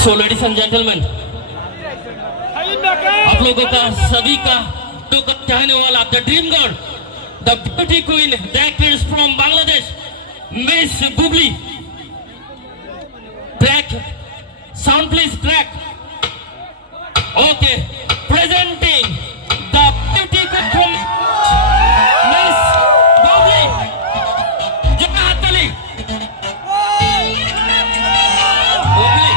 So ladies and gentleman, आप लोगों का सभी का तो चाहने वाला the dream girl, the beauty queen, the actress from Bangladesh, miss Bubli. Track sound please, track. Okay, presenting the beauty queen from miss Bubli. जगातली बुबली।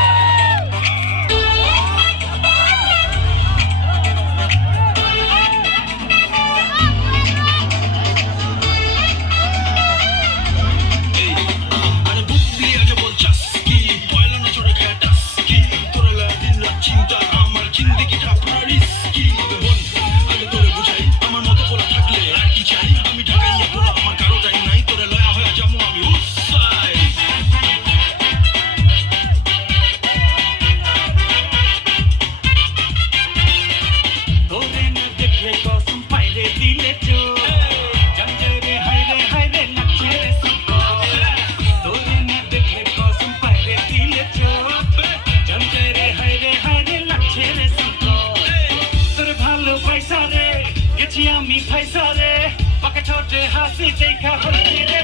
আমি ফাইসা রে পাকে ছোটে হাসি দেখা হলি রে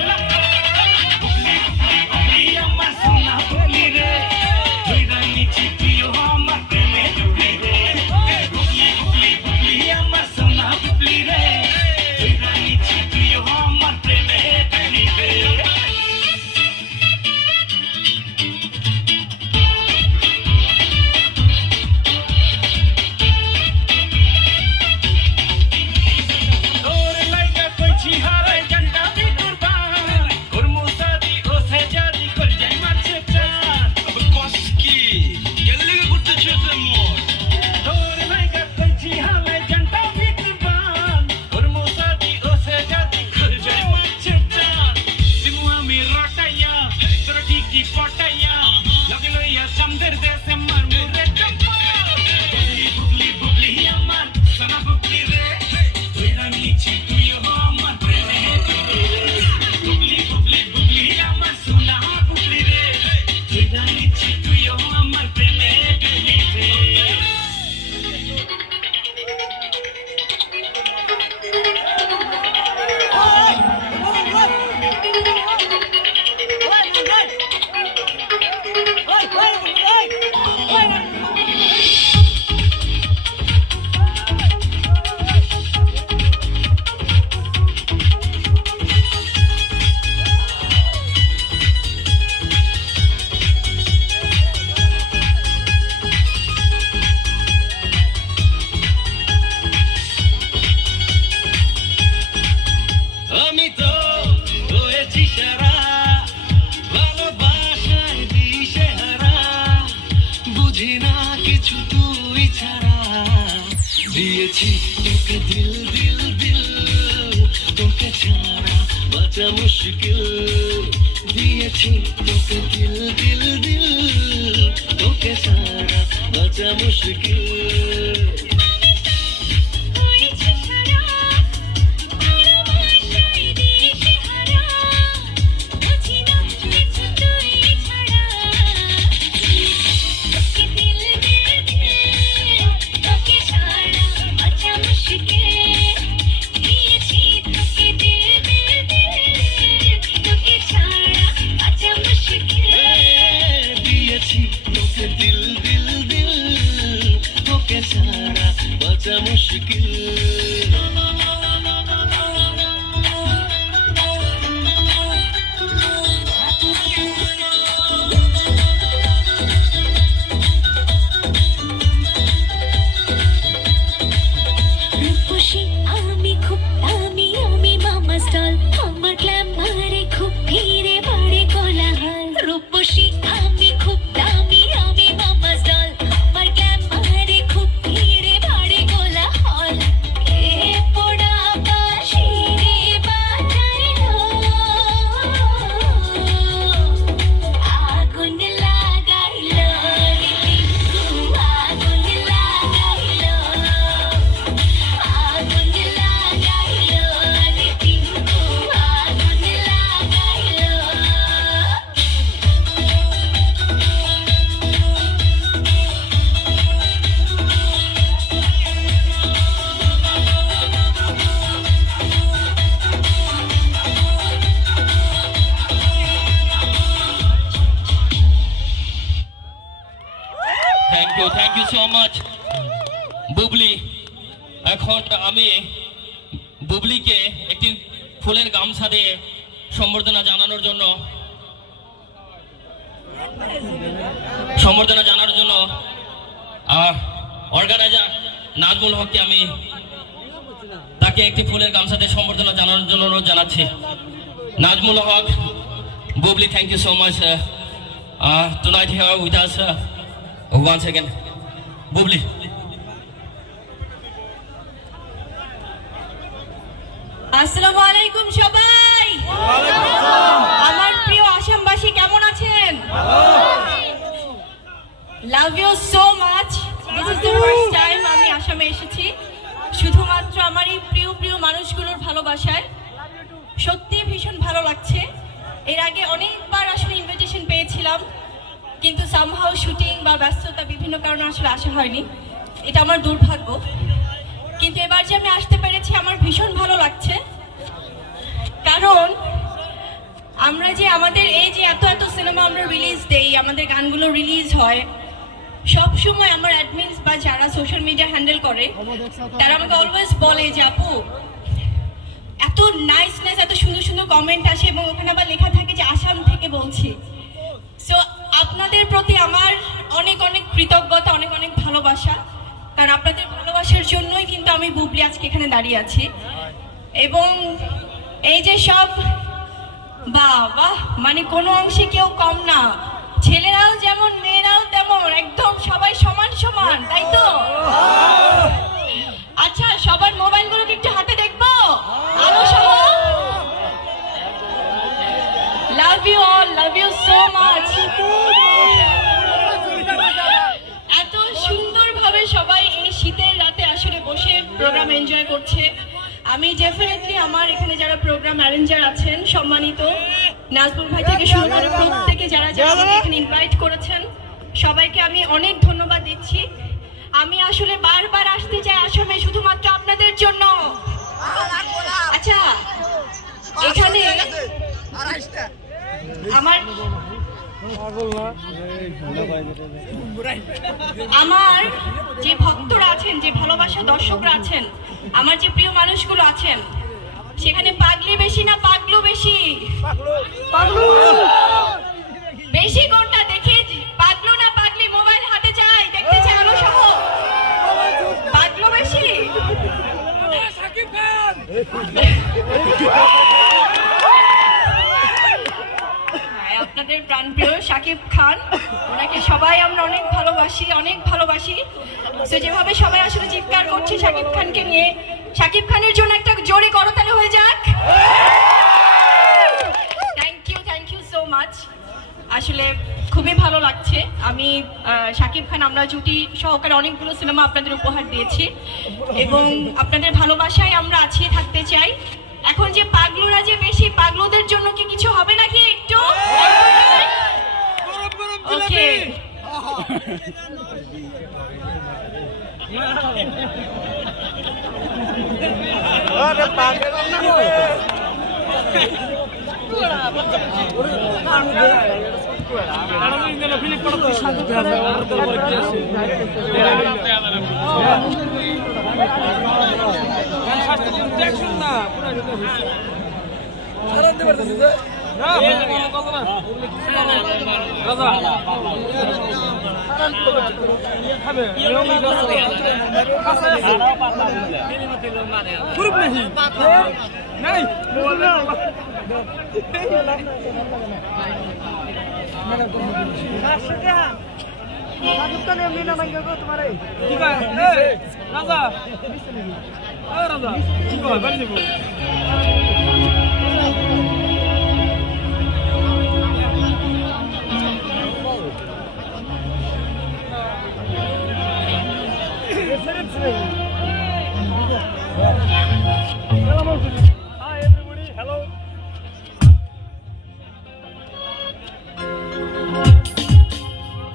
বুবলি বুবলি আমার সোনা বুবলি রে তুই রানী চিপিও আমার প্রেমে ডুবলি রে বুবলি বুবলি বুবলি আমার সোনা বুবলি রে তুই রানী চিপিও আমার প্রেমে ডুবলি রে দিয়েছি তোকে দিল দিল দিল তোকে ছাড়া বাঁচা মুশকিল দিয়েছি তোকে দিল দিল দিল তোকে ছাড়া বাঁচা মুশকিল তোকে দিল দিল দিল তোকে ছাড়া thank you so much Bubly. এখন আমি বুবলিকে একটি ফুলের গামছা দিয়ে সম্বর্ধনা জানানোর জন্য অর্গানাইজার নাজমুল হককে আমি তাকে একটি ফুলের গামছা দিয়ে সম্বর্ধনা জানানোর জন্য অনুরোধ জানাচ্ছি। Nazmul Haque, Bubly, thank you so much tonight here with us once again. Bubly. আসসালামু আলাইকুম সবাই। আমার প্রিয় আসামবাসী কেমন আছেন? Love you so much. This is the first time আমি আসামে এসেছি শুধুমাত্র আমার এই প্রিয় প্রিয় মানুষগুলোর ভালোবাসায়। সত্যি ভীষণ ভালো লাগছে। এর আগে অনেকবার আসলে ইনভিটেশন পেয়েছিলাম, কিন্তু সামহাও শুটিং বা ব্যস্ততা বিভিন্ন কারণে আসলে আসা হয়নি। এটা আমার দুর্ভাগ্য। কিন্তু এবার যে আমি আসতে পেরেছি আমার ভীষণ ভালো লাগছে, কারণ আমরা যে আমাদের এই যে এত এত সিনেমা আমরা রিলিজ দেই, আমাদের গানগুলো রিলিজ হয়, সব সময় আমার অ্যাডমিনস বা যারা সোশ্যাল মিডিয়া হ্যান্ডেল করে তারা আমাকে অলওয়েজ বলে যে আপু এত নাইস এত সুন্দর সুন্দর কমেন্ট আসে এবং ওখানে আবার লেখা থাকে যে আসাম থেকে বলছি। সো আপনাদের প্রতি আমার অনেক অনেক কৃতজ্ঞতা, অনেক অনেক ভালোবাসা, কারণ আপনাদের ভালোবাসার জন্যই কিন্তু আমি বুবলি আজকে এখানে দাঁড়িয়ে আছি। এবং এই যে সব বাহ মানে কোনো অংশে কেউ কম না, ছেলেরাও যেমন মেয়েরাও তেমন, একদম সবাই সমান সমান, তাই তো? আচ্ছা, সবার মোবাইলগুলোকে একটু হাতে দেখবো আলো সহ। Love you all, love you so much. এত সুন্দরভাবে সবাই এই শীতের রাতে আসলে বসে প্রোগ্রাম এনজয় করছে। আমি ডেফিনেটলি আমার এখানে যারা প্রোগ্রাম অ্যারেঞ্জার আছেন, সম্মানিত নাজমুল ভাই থেকে শুরু করে প্রত্যেকে যারা যারা আমাকে এখানে ইনভাইট করেছেন, সবাইকে আমি অনেক ধন্যবাদ দিচ্ছি। আমি আসলে বারবার আসতে চাই আসামে শুধুমাত্র আপনাদের জন্য। আচ্ছা, এখানে আমার যে ভক্তরা আছেন, যে ভালোবাসা দর্শকরা আছেন, আমার যে প্রিয় মানুষগুলো আছেন, সেখানে পাগলি বেশি না পাগলু বেশি? বেশি কোনটা দেখি? পাগলু না পাগলি? মোবাইল হাতে চাই, দেখতে চাই আলো সহ। পাগলু বেশি? আপনাদের প্রাণপ্রিয় শাকিব খান, ওনাকে সবাই আমরা অনেক ভালোবাসি। তো যেভাবে সবাই আসলে চিৎকার করছে শাকিব খানকে নিয়ে, শাকিব খানের জন্য একটা জোরে করতালি হয়ে যাক। Thank you so much. আসলে খুবই ভালো লাগছে। আমি শাকিব খান, আমরা জুটি সহকারে অনেকগুলো সিনেমা আপনাদের উপহার দিয়েছি এবং আপনাদের ভালোবাসায় আমরা আছি, থাকতে চাই। এখন যে পাগলুরা যে বেশি, পাগলুদের জন্য কি কিছু হবে নাকি একটু? ওকে,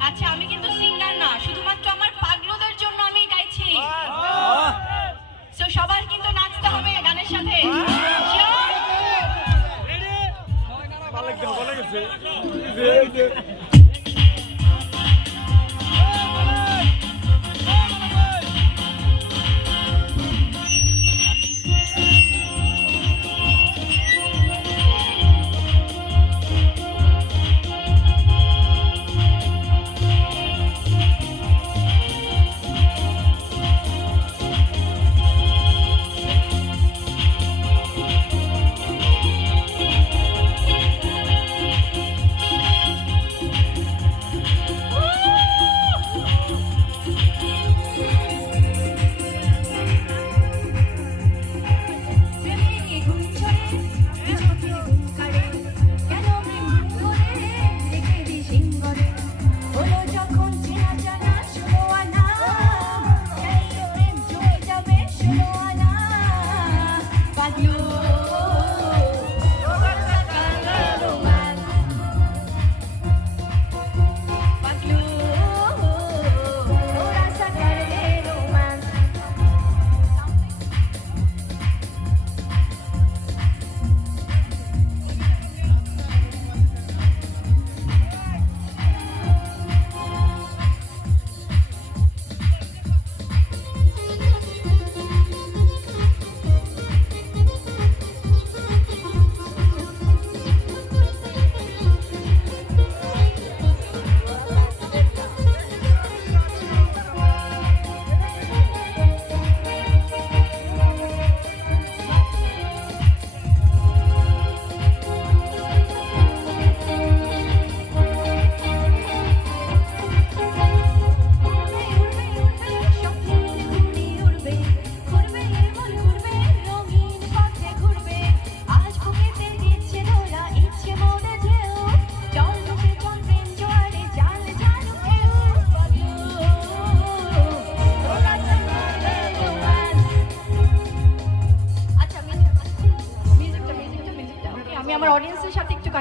আচ্ছা, আমি কিন্তু সিঙ্গার না, শুধুমাত্র আমার পাগলুদের জন্য আমি গাইছি। তো সবার কিন্তু নাচতে হবে গানের সাথে।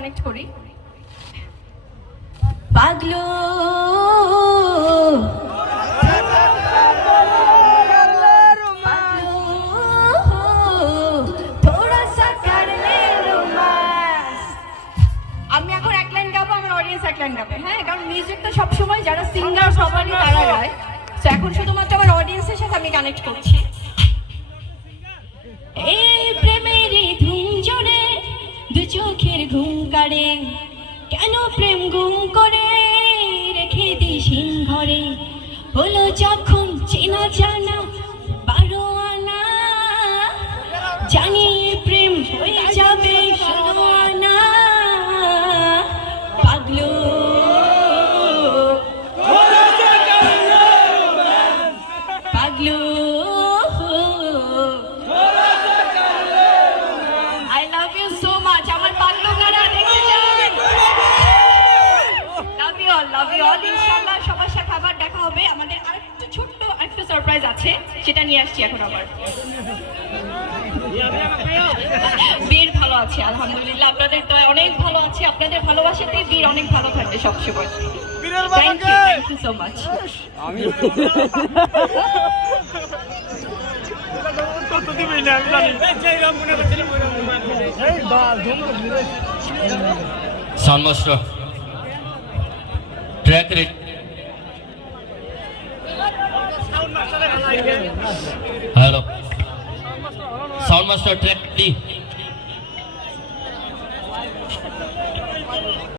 কানেক্ট করি। পাগলো আমি এখন এক লাইন গাবো, আমার অডিয়েন্স এক লাইন গাবে, হ্যাঁ, কারণ মিউজিকটা সবসময় যারা সিঙ্গার সবারই তারা গায়। তো এখন শুধুমাত্র আমার অডিয়েন্সের সাথে আমি কানেক্ট করছি। এই প্রেমের ধুম জোরে দু চোখের ঘুম কাড়ে, কেন প্রেম গুম করে রেখে দিস ঘরে, হলো যখন চেনা জানা 12 আনা, জানি প্রেম হয়ে যাবে 16 আনা। পাগলো পাগলো I love you so much. আমার পাগলো গানা দেখতে চান? Love you all. ইনশাআল্লাহ সবার সাথে আবার দেখা হবে। আমাদের আরেকটু ছোট্ট একটা সারপ্রাইজ আছে, সেটা নিয়ে আসছি এখন আবার। বীর ভালো আছে আলহামদুলিল্লাহ, আপনাদের তো অনেক ভালো আছে, আপনাদের ভালোবাসাতেই বীর অনেক ভালো থাকবে সবসময়। Thank you so much. Sound master track red, hello sound master track D.